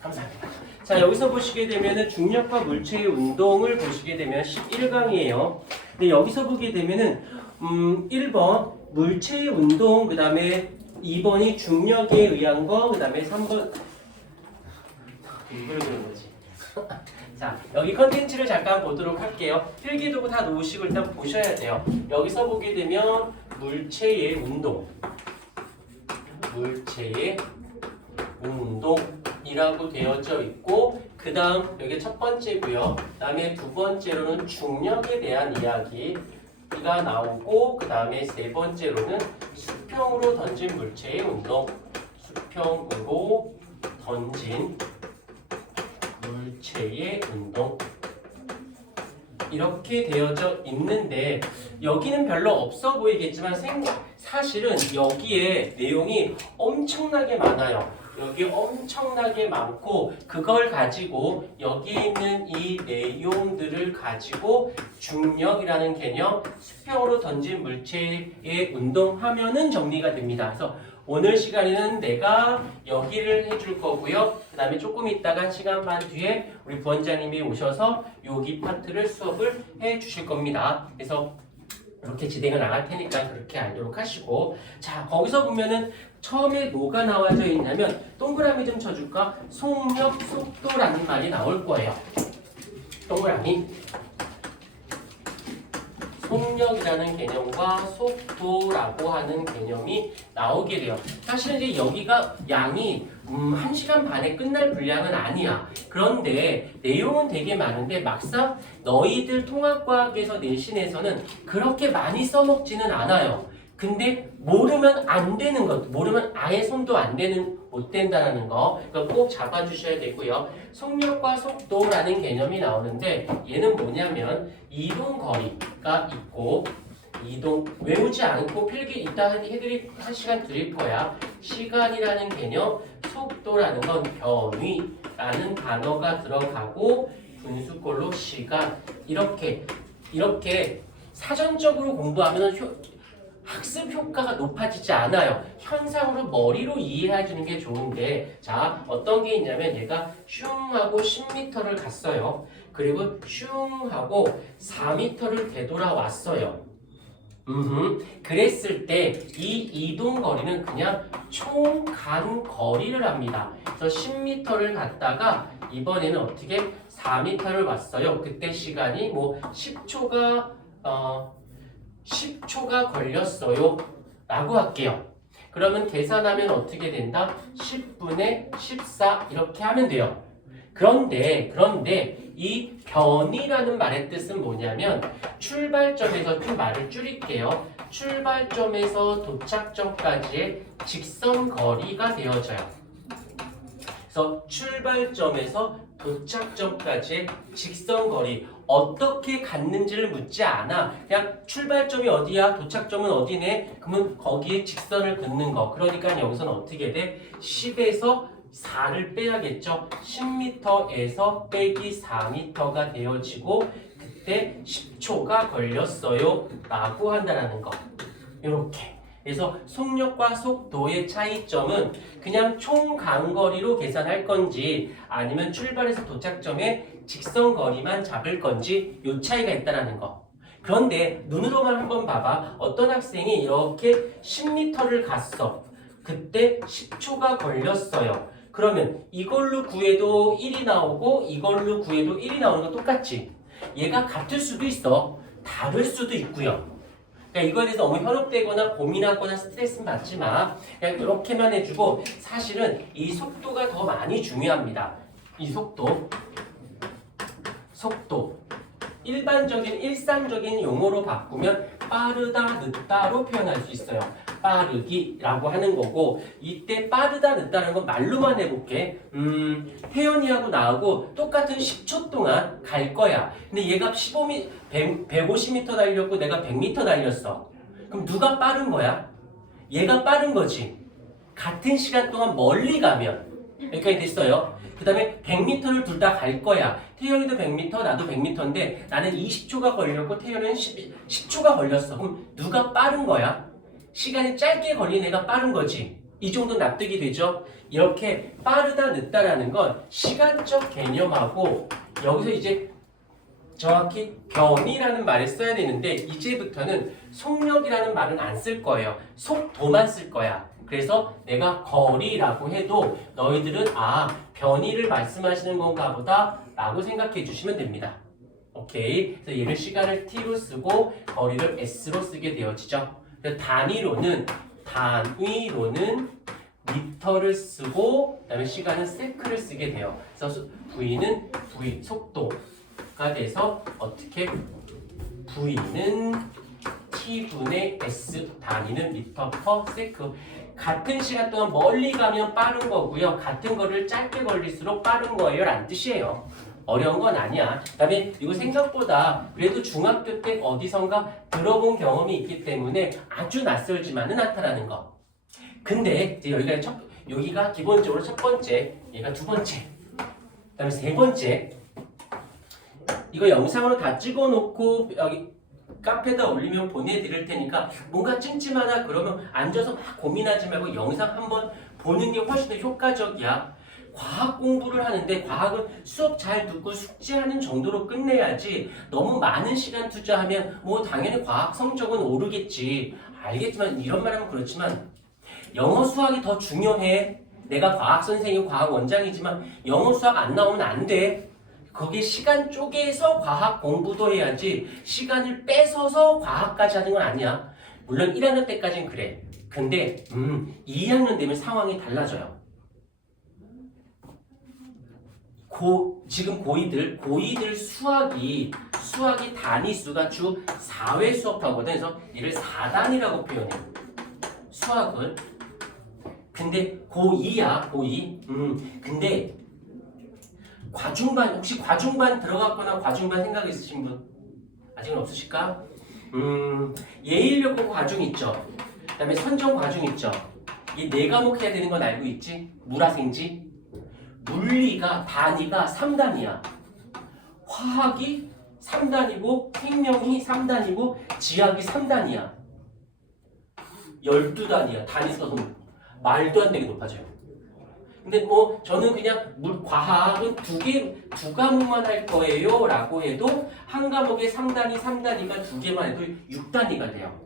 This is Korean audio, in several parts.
감사합니다. 자, 여기서 보시게 되면은 중력과 물체의 운동을 보시게 되면 11강이에요. 근데 여기서 보게 되면은 1번 물체의 운동, 그 다음에 2번이 중력에 의한 거, 그 다음에 3번 일부러 그런 거지. 자, 여기 컨텐츠를 잠깐 보도록 할게요. 필기도구 다 놓으시고 일단 보셔야 돼요. 여기서 보게 되면 물체의 운동, 물체의 운동이라고 되어져 있고, 그 다음 여기 첫 번째고요. 그 다음에 두 번째로는 중력에 대한 이야기가 나오고, 그 다음에 세 번째로는 수평으로 던진 물체의 운동, 수평으로 던진 물체의 운동, 이렇게 되어져 있는데 여기는 별로 없어 보이겠지만 사실은 여기에 내용이 엄청나게 많아요. 여기 엄청나게 많고, 그걸 가지고 여기에 있는 이 내용들을 가지고 중력이라는 개념, 수평으로 던진 물체의 운동하면은 정리가 됩니다. 그래서 오늘 시간에는 내가 여기를 해줄 거고요. 그 다음에 조금 있다가 시간 반 뒤에 우리 부원장님이 오셔서 여기 파트를 수업을 해 주실 겁니다. 그래서 이렇게 진행을 나갈 테니까 그렇게 알도록 하시고, 자, 거기서 보면은 처음에 뭐가 나와져 있냐면 동그라미 좀 쳐줄까? 속력, 속도라는 말이 나올 거예요. 동그라미. 속력이라는 개념과 속도라고 하는 개념이 나오게 돼요. 사실 이제 여기가 양이 1시간 반에 끝날 분량은 아니야. 그런데 내용은 되게 많은데 막상 너희들 통합과학에서 내신에서는 그렇게 많이 써먹지는 않아요. 근데 모르면 안 되는 것, 모르면 아예 손도 안 되는, 못 된다는 거, 이거 꼭 잡아주셔야 되고요. 속력과 속도라는 개념이 나오는데 얘는 뭐냐면 이동 거리가 있고, 이동 외우지 않고 필기 이따 한 시간 드릴 거야. 시간이라는 개념, 속도라는 건 변위라는 단어가 들어가고, 분수꼴로 시간, 이렇게 사전적으로 공부하면 학습 효과가 높아지지 않아요. 현상으로 머리로 이해해 주는 게 좋은데, 자, 어떤 게 있냐면 얘가 슝 하고 10m를 갔어요. 그리고 슝 하고 4m를 되돌아왔어요. 그랬을 때 이 이동 거리는 그냥 총 간 거리를 합니다. 그래서 10m를 갔다가 이번에는 어떻게 4m를 왔어요. 그때 시간이 뭐 10초가 걸렸어요 라고 할게요. 그러면 계산하면 어떻게 된다? 10분의 14 이렇게 하면 돼요. 그런데 이 변이라는 말의 뜻은 뭐냐면 출발점에서 좀 말을 줄일게요. 출발점에서 도착점까지의 직선 거리가 되어져요. 그래서 출발점에서 도착점까지의 직선 거리, 어떻게 갔는지를 묻지 않아. 그냥 출발점이 어디야? 도착점은 어디네? 그러면 거기에 직선을 긋는 거. 그러니까 여기서는 어떻게 돼? 10에서 4를 빼야겠죠. 10m에서 빼기 4m가 되어지고, 그때 10초가 걸렸어요 라고 한다는 거. 이렇게. 그래서 속력과 속도의 차이점은 그냥 총 간거리로 계산할 건지, 아니면 출발해서 도착점의 직선 거리만 잡을 건지, 요 차이가 있다는 거. 그런데 눈으로만 한번 봐봐. 어떤 학생이 이렇게 10m를 갔어. 그때 10초가 걸렸어요. 그러면 이걸로 구해도 1이 나오고 이걸로 구해도 1이 나오는 거 똑같지? 얘가 같을 수도 있어. 다를 수도 있고요. 그러니까 이거에 대해서 너무 현혹되거나 고민하거나 스트레스는 받지 마. 그냥 이렇게만 해주고, 사실은 이 속도가 더 많이 중요합니다. 이 속도. 일반적인 일상적인 용어로 바꾸면 빠르다, 늦다로 표현할 수 있어요. 빠르기라고 하는 거고, 이때 빠르다, 늦다는 건 말로만 해볼게. 태연이하고 나하고 똑같은 10초 동안 갈 거야. 근데 얘가 150m 달렸고 내가 100m 달렸어. 그럼 누가 빠른 거야? 얘가 빠른 거지. 같은 시간 동안 멀리 가면. 여기까지 됐어요. 그 다음에 100m를 둘 다 갈 거야. 태연이도 100m, 나도 100m인데 나는 20초가 걸렸고 태연이는 10초가 걸렸어. 그럼 누가 빠른 거야? 시간이 짧게 걸린 애가 빠른 거지. 이 정도 납득이 되죠? 이렇게 빠르다 늦다라는 건 시간적 개념하고 여기서 이제 정확히 변이라는 말을 써야 되는데 이제부터는 속력이라는 말은 안 쓸 거예요. 속도만 쓸 거야. 그래서 내가 거리라고 해도 너희들은 변이를 말씀하시는 건가 보다 라고 생각해 주시면 됩니다. 오케이. 그래서 얘를 시간을 t로 쓰고 거리를 s로 쓰게 되어지죠. 그래서 단위로는 미터를 쓰고 그다음에 시간은 세크를 쓰게 돼요. 그래서 v는 v 속도가 돼서 어떻게 v는 t분의 s 단위는 미터 퍼 세크. 같은 시간 동안 멀리 가면 빠른 거고요. 같은 거를 짧게 걸릴수록 빠른 거예요 라는 뜻이에요. 어려운 건 아니야. 그 다음에 이거 생각보다 그래도 중학교 때 어디선가 들어본 경험이 있기 때문에 아주 낯설지만은 않다라는 거. 근데 이제 여기가 기본적으로 첫 번째, 얘가 두 번째, 그 다음에 세 번째. 이거 영상으로 다 찍어놓고 여기 카페에다 올리면 보내드릴 테니까 뭔가 찜찜하다 그러면 앉아서 막 고민하지 말고 영상 한번 보는 게 훨씬 더 효과적이야. 과학 공부를 하는데 과학은 수업 잘 듣고 숙제하는 정도로 끝내야지 너무 많은 시간 투자하면 뭐 당연히 과학 성적은 오르겠지. 알겠지만 이런 말하면 그렇지만 영어 수학이 더 중요해. 내가 과학 선생님 과학 원장이지만 영어 수학 안 나오면 안 돼. 거기에 시간 쪼개서 과학 공부도 해야지 시간을 뺏어서 과학까지 하는 건 아니야. 물론 1학년 때까지는 그래. 근데 2학년 되면 상황이 달라져요. 지금 고2들 수학이 단위수가 주 4회 수업하거든. 그래서 얘를 4단이라고 표현해. 수학을. 근데 고2야, 고2. 근데 과중반, 혹시 과중반 들어갔거나 과중반 생각 있으신 분? 아직은 없으실까? 예일여고 과중 있죠? 그 다음에 선정 과중 있죠? 이 4과목 해야 되는 건 알고 있지? 물화생지? 물리가 단위가 3단이야. 화학이 3단이고 생명이 3단이고 지학이 3단이야. 12단이야. 단위수가 말도 안 되게 높아져요. 근데 뭐 저는 그냥 과학은 두 과목만 할 거예요 라고 해도 한 과목에 3단위가 2개만 해도 6단위가 돼요.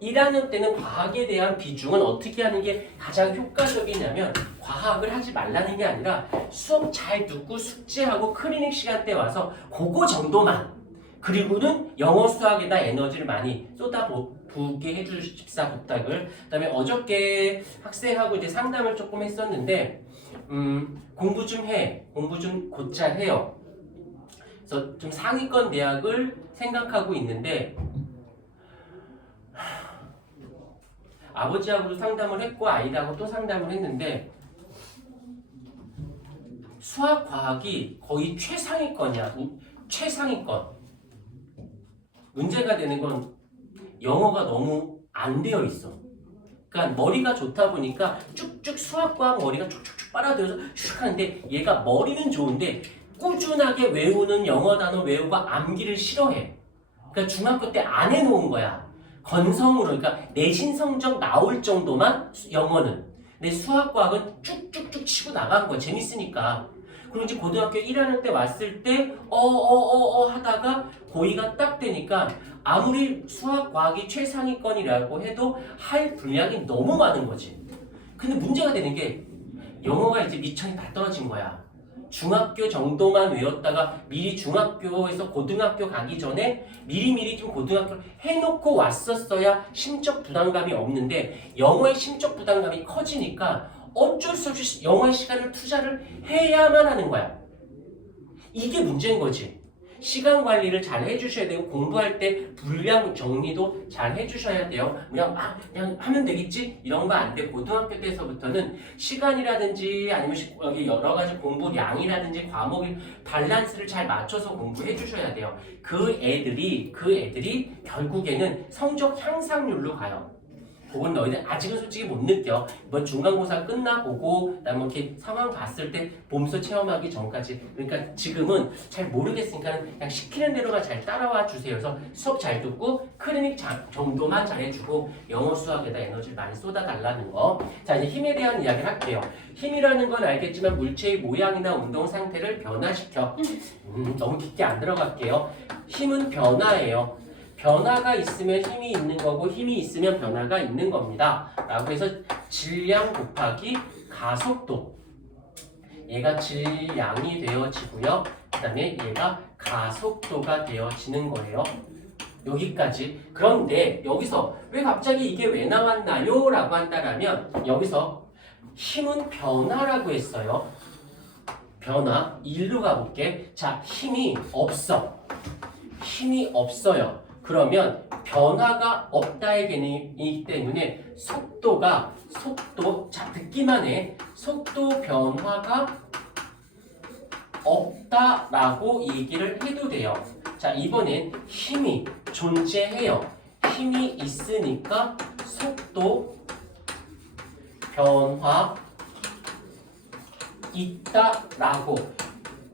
1학년 때는 과학에 대한 비중은 어떻게 하는 게 가장 효과적이냐면 과학을 하지 말라는 게 아니라 수업 잘 듣고 숙제하고 클리닉 시간 때 와서 그거 정도만, 그리고는 영어 수학에다 에너지를 많이 쏟아붓게 해주십사 부탁을. 그 다음에 어저께 학생하고 이제 상담을 조금 했었는데 공부 좀 곧잘 해요. 그래서 좀 상위권 대학을 생각하고 있는데 아버지하고도 상담을 했고 아이하고 또 상담을 했는데 수학 과학이 거의 최상위권이야. 최상위권. 문제가 되는 건 영어가 너무 안 되어 있어. 그러니까 머리가 좋다 보니까 쭉쭉 수학 과학 머리가 쭉쭉쭉 빨아들여서 슉 하는데 얘가 머리는 좋은데 꾸준하게 외우는 영어 단어 외우고 암기를 싫어해. 그러니까 중학교 때 안 해놓은 거야. 건성으로. 그러니까 내신 성적 나올 정도만 영어는. 근데 수학과학은 쭉쭉쭉 치고 나간 거야. 재밌으니까. 그리고 이제 고등학교 1학년 때 왔을 때 하다가 고2가 딱 되니까 아무리 수학과학이 최상위권이라고 해도 할 분량이 너무 많은 거지. 근데 문제가 되는 게 영어가 이제 미천이 다 떨어진 거야. 중학교 정도만 외웠다가 미리 중학교에서 고등학교 가기 전에 미리미리 좀 고등학교를 해놓고 왔었어야 심적 부담감이 없는데 영어의 심적 부담감이 커지니까 어쩔 수 없이 영어의 시간을 투자를 해야만 하는 거야. 이게 문제인 거지. 시간 관리를 잘 해주셔야 되고 공부할 때 분량 정리도 잘 해주셔야 돼요. 그냥 하면 되겠지? 이런 거 안 돼. 고등학교 때서부터는 시간이라든지 아니면 여기 여러 가지 공부량이라든지 과목의 밸런스를 잘 맞춰서 공부해 주셔야 돼요. 그 애들이 결국에는 성적 향상률로 가요. 그건 너희들 아직은 솔직히 못 느껴. 이번 중간고사 끝나보고 그다음에 이렇게 상황 봤을 때 봄수 체험하기 전까지. 그러니까 지금은 잘 모르겠으니까 그냥 시키는 대로만 잘 따라와 주세요. 그래서 수업 잘 듣고 클리닉 정도만 잘해주고 영어 수학에다 에너지를 많이 쏟아달라는 거. 자, 이제 힘에 대한 이야기를 할게요. 힘이라는 건 알겠지만 물체의 모양이나 운동 상태를 변화시켜. 너무 깊게 안 들어갈게요. 힘은 변화예요. 변화가 있으면 힘이 있는 거고 힘이 있으면 변화가 있는 겁니다. 라고 해서 질량 곱하기 가속도. 얘가 질량이 되어지고요. 그 다음에 얘가 가속도가 되어지는 거예요. 여기까지. 그런데 여기서 왜 갑자기 이게 왜 나왔나요? 라고 한다면 여기서 힘은 변화라고 했어요. 변화. 일로 가볼게. 자, 힘이 없어. 힘이 없어요. 그러면 변화가 없다의 개념이기 때문에 속도, 자, 듣기만 해. 속도 변화가 없다라고 얘기를 해도 돼요. 자, 이번엔 힘이 존재해요. 힘이 있으니까 속도 변화 있다라고.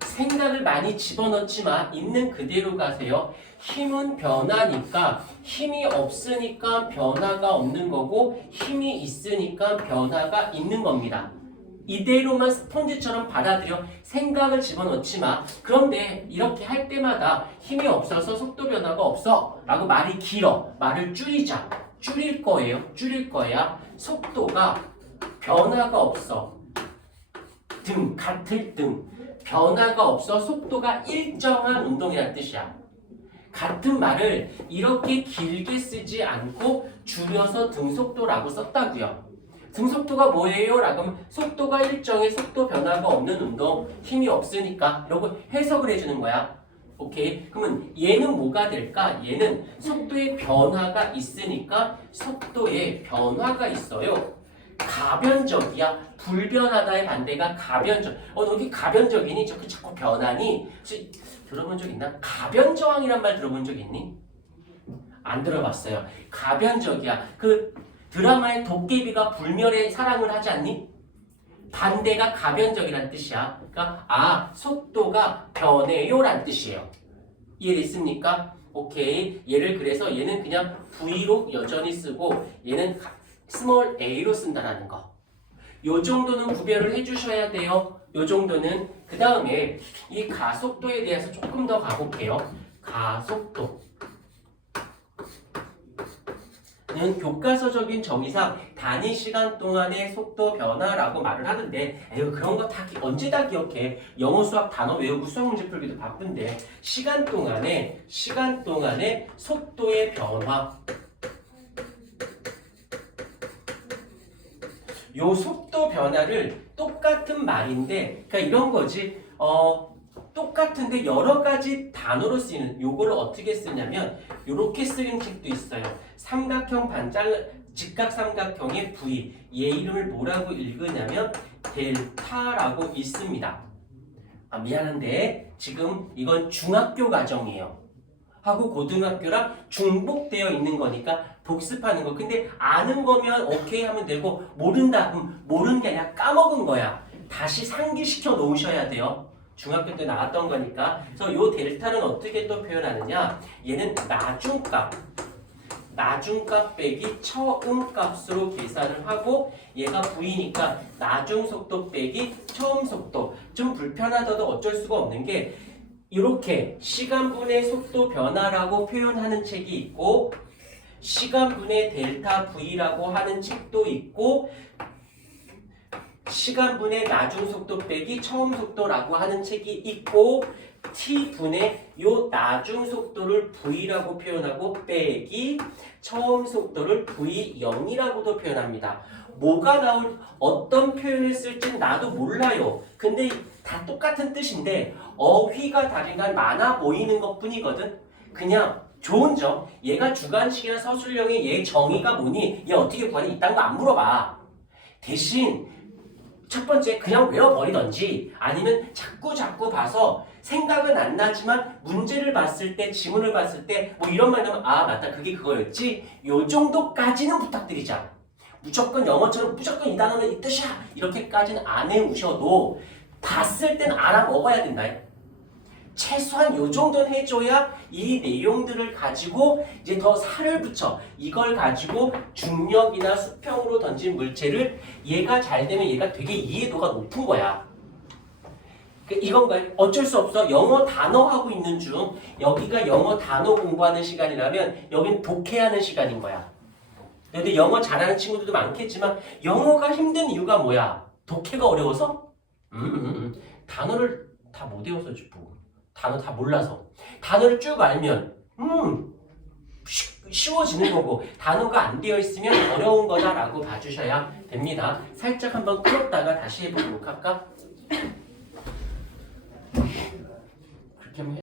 생각을 많이 집어넣지 마. 있는 그대로 가세요. 힘은 변화니까 힘이 없으니까 변화가 없는 거고 힘이 있으니까 변화가 있는 겁니다. 이대로만 스펀지처럼 받아들여. 생각을 집어넣지 마. 그런데 이렇게 할 때마다 힘이 없어서 속도 변화가 없어 라고 말이 길어. 말을 줄이자. 줄일 거예요. 줄일 거야. 속도가 변화가 없어. 등, 같을 등. 변화가 없어 속도가 일정한 운동이라는 뜻이야. 같은 말을 이렇게 길게 쓰지 않고 줄여서 등속도라고 썼다고요. 등속도가 뭐예요? 라고 하면 속도가 일정해. 속도 변화가 없는 운동. 힘이 없으니까 이러고 해석을 해주는 거야. 오케이? 그러면 얘는 뭐가 될까? 얘는 속도의 변화가 있으니까 속도에 변화가 있어요. 가변적이야. 불변하다의 반대가 가변적. 너 여기 가변적이니? 자꾸 변하니? 들어본 적 있나? 가변저항이란 말 들어본 적 있니? 안 들어봤어요. 가변적이야. 그 드라마의 도깨비가 불멸의 사랑을 하지 않니? 반대가 가변적이란 뜻이야. 그러니까 속도가 변해요 란 뜻이에요. 이해됐습니까? 오케이. 얘를 그래서 얘는 그냥 V로 여전히 쓰고 얘는 스몰 a로 쓴다라는 거. 요 정도는 구별을 해주셔야 돼요. 요 정도는. 그 다음에 이 가속도에 대해서 조금 더 가볼게요. 가속도. 는 교과서적인 정의상 단위 시간 동안의 속도 변화라고 말을 하는데 에휴, 그런 거 다 언제 다 기억해. 영어 수학 단어 외우고 수학 문제 풀기도 바쁜데 시간 동안에 속도의 변화. 요 속도 변화를 똑같은 말인데 그러니까 이런 거지. 똑같은데 여러 가지 단어로 쓰이는 요거를 어떻게 쓰냐면 요렇게 쓰는 책도 있어요. 삼각형 직각 삼각형의 V. 얘 이름을 뭐라고 읽으냐면 델타라고 있습니다. 미안한데 지금 이건 중학교 과정이에요. 하고 고등학교랑 중복되어 있는 거니까 복습하는 거. 근데 아는 거면 오케이 하면 되고 모른다 그럼 모르는 게 아니라 까먹은 거야. 다시 상기시켜 놓으셔야 돼요. 중학교 때 나왔던 거니까. 그래서 요 델타는 어떻게 또 표현하느냐. 얘는 나중값 빼기 처음값으로 계산을 하고 얘가 V니까 나중속도 빼기 처음속도. 좀 불편하더라도 어쩔 수가 없는 게 이렇게 시간분의 속도 변화라고 표현하는 책이 있고 시간분의 델타 V라고 하는 책도 있고 시간분의 나중속도 빼기 처음속도라고 하는 책이 있고 T분의 요 나중속도를 V라고 표현하고 빼기 처음속도를 V0이라고도 표현합니다. 뭐가 어떤 표현을 쓸지 나도 몰라요. 근데 다 똑같은 뜻인데 어휘가 다르니까 많아 보이는 것 뿐이거든. 그냥 좋은 점, 얘가 주관식이나 서술형의 얘 정의가 뭐니? 얘 어떻게 구하니? 이딴 거 안 물어봐. 대신 첫 번째 그냥 외워버리던지 아니면 자꾸 봐서 생각은 안 나지만 문제를 봤을 때 지문을 봤을 때 뭐 이런 말 나오면 아 맞다 그게 그거였지 요 정도까지는 부탁드리자. 무조건 영어처럼 무조건 이 단어는 이 뜻이야 이렇게까지는 안 해오셔도 봤을 땐 알아먹어야 된다. 최소한 요 정도는 해줘야 이 내용들을 가지고 이제 더 살을 붙여 이걸 가지고 중력이나 수평으로 던진 물체를 얘가 잘 되면 얘가 되게 이해도가 높은 거야. 이건 거야. 어쩔 수 없어. 영어 단어 하고 있는 중 여기가 영어 단어 공부하는 시간이라면 여긴 독해하는 시간인 거야. 근데 영어 잘하는 친구들도 많겠지만 영어가 힘든 이유가 뭐야? 독해가 어려워서? 단어를 다 못 외워서 뭐. 단어 다 몰라서 단어를 쭉 알면 쉬워지는 거고 단어가 안 되어 있으면 어려운 거다라고 봐주셔야 됩니다. 살짝 한번 끌었다가 다시 해보도록 할까? 그렇게 하면